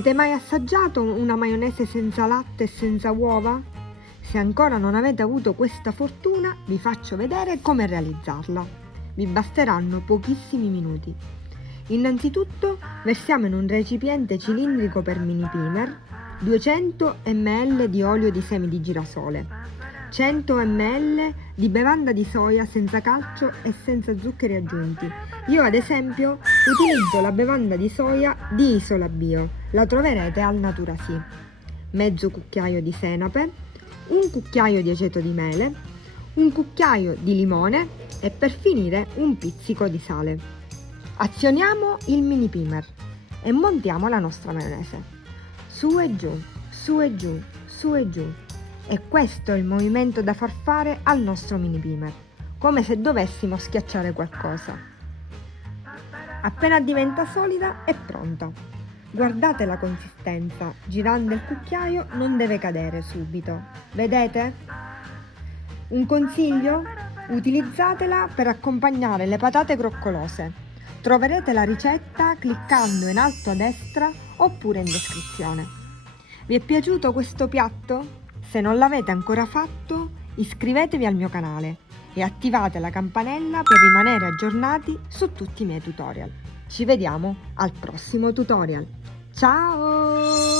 Avete mai assaggiato una maionese senza latte e senza uova? Se ancora non avete avuto questa fortuna, vi faccio vedere come realizzarla. Vi basteranno pochissimi minuti. Innanzitutto versiamo in un recipiente cilindrico per mini pimer 200 ml di olio di semi di girasole, 100 ml di bevanda di soia senza calcio e senza zuccheri aggiunti. Io ad esempio utilizzo la bevanda di soia di Isola Bio, la troverete al Natura Sì. Mezzo cucchiaio di senape, un cucchiaio di aceto di mele, un cucchiaio di limone e per finire un pizzico di sale. Azioniamo il mini pimer e montiamo la nostra maionese. Su e giù, su e giù, su e giù. E questo è il movimento da far fare al nostro mini pimer, come se dovessimo schiacciare qualcosa. Appena diventa solida è pronta. Guardate la consistenza, girando il cucchiaio non deve cadere subito. Vedete? Un consiglio? Utilizzatela per accompagnare le patate croccolose. Troverete la ricetta cliccando in alto a destra oppure in descrizione. Vi è piaciuto questo piatto? Se non l'avete ancora fatto, iscrivetevi al mio canale e attivate la campanella per rimanere aggiornati su tutti i miei tutorial. Ci vediamo al prossimo tutorial. Ciao!